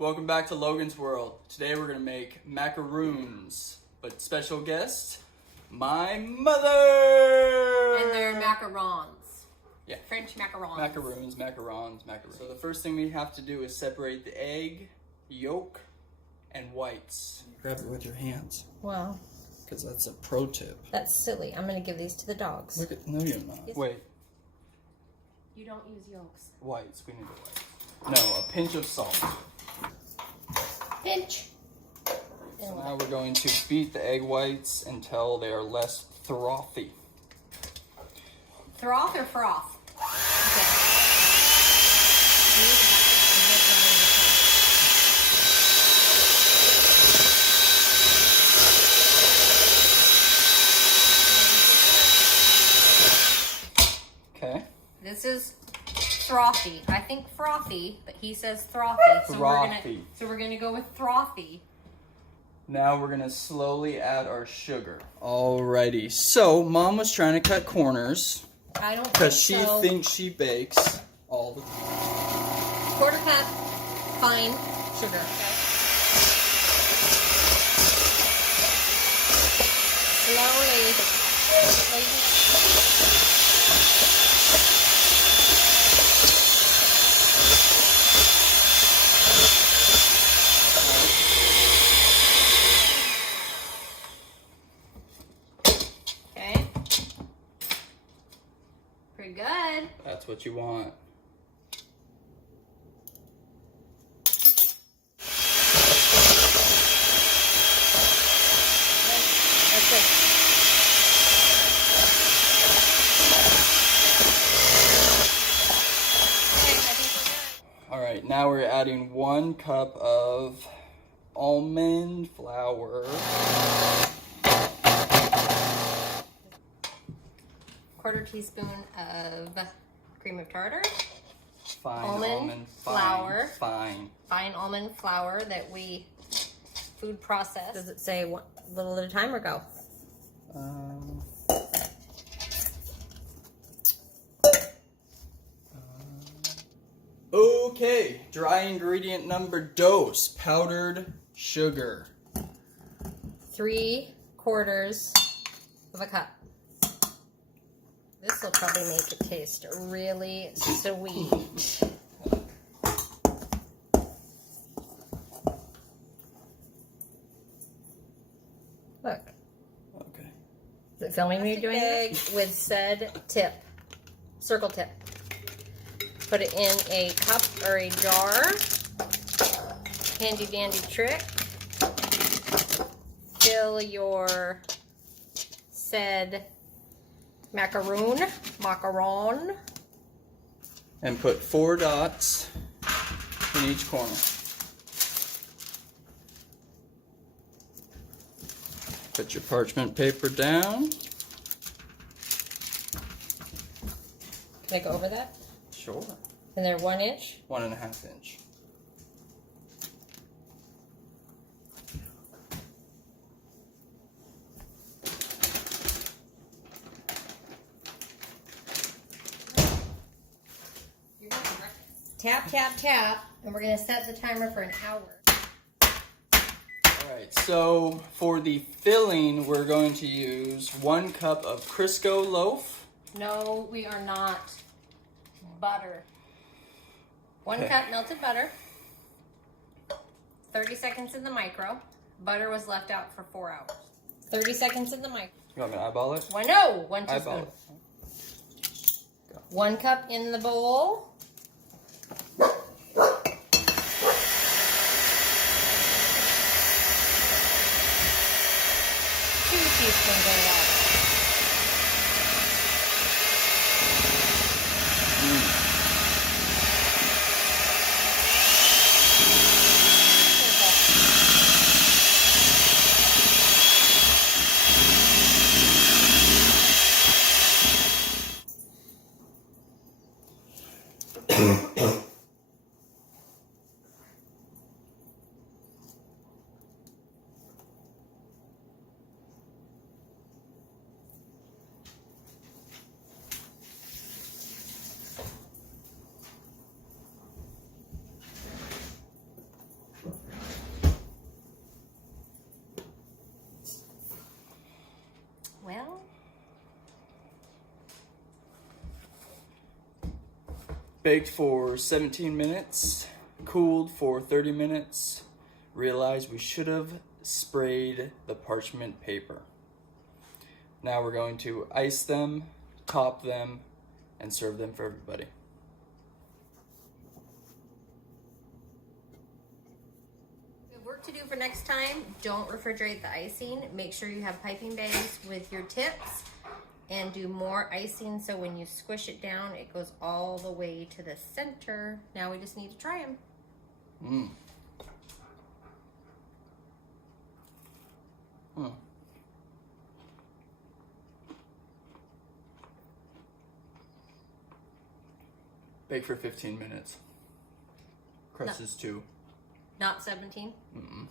Welcome back to Logan's World. Today we're gonna make macaroons, but special guest, my mother! And they're macarons. Yeah. French macarons. Macarons. So the first thing we have to do is separate the egg, yolk, and whites. Grab it with your hands. Well. Because that's a pro tip. That's silly. I'm gonna give these to the dogs. Look at, no you're not. Yes. Wait. You don't use yolks. Whites, we need the whites. No, a pinch of salt. Pinch. So now we're going to beat the egg whites until they are less frothy. Froth or froth? Okay. This is frothy. I think frothy, but he says frothy. So we're gonna go with frothy. Now we're gonna slowly add our sugar. Alrighty. So Mom was trying to cut corners. I don't think because she so. thinks she bakes all the time. Quarter cup fine sugar. Slowly. Okay. Pretty good. That's what you want. That's good. Okay, I think we're good. Alright, now we're adding 1 cup of almond flour. Quarter teaspoon of cream of tartar. Fine Almond flour. Fine. Fine almond flour that we food process. Does it say what little at a time or go? Okay, dry ingredient number dose, powdered sugar. 3/4 of a cup. This will probably make it taste really sweet. Look. Okay. Is it filming me doing this? With said tip, circle tip. Put it in a cup or a jar. Handy dandy trick. Fill your said macaron. And put 4 dots in each corner. Put your parchment paper down. Can I go over that? Sure. And they're 1 inch? 1.5 inch. Tap, tap, tap, and we're gonna set the timer for an hour. Alright, so for the filling, we're going to use 1 cup of Crisco loaf. No, we are not. Butter. 1 Okay. cup melted butter. 30 seconds in the micro. Butter was left out for 4 hours. 30 seconds in the micro. You want me to eyeball it? Well, no, 1 Eyeball teaspoon. it. Go. 1 cup in the bowl. 2 teaspoons of water. Baked for 17 minutes, cooled for 30 minutes. Realized we should have sprayed the parchment paper. Now we're going to ice them, top them, and serve them for everybody. We have work to do for next time. Don't refrigerate the icing. Make sure you have piping bags with your tips and do more icing so when you squish it down, it goes all the way to the center. Now we just need to try them. Mm. Mm. Bake for 15 minutes. Crust is 2. Not 17? Mm-mm.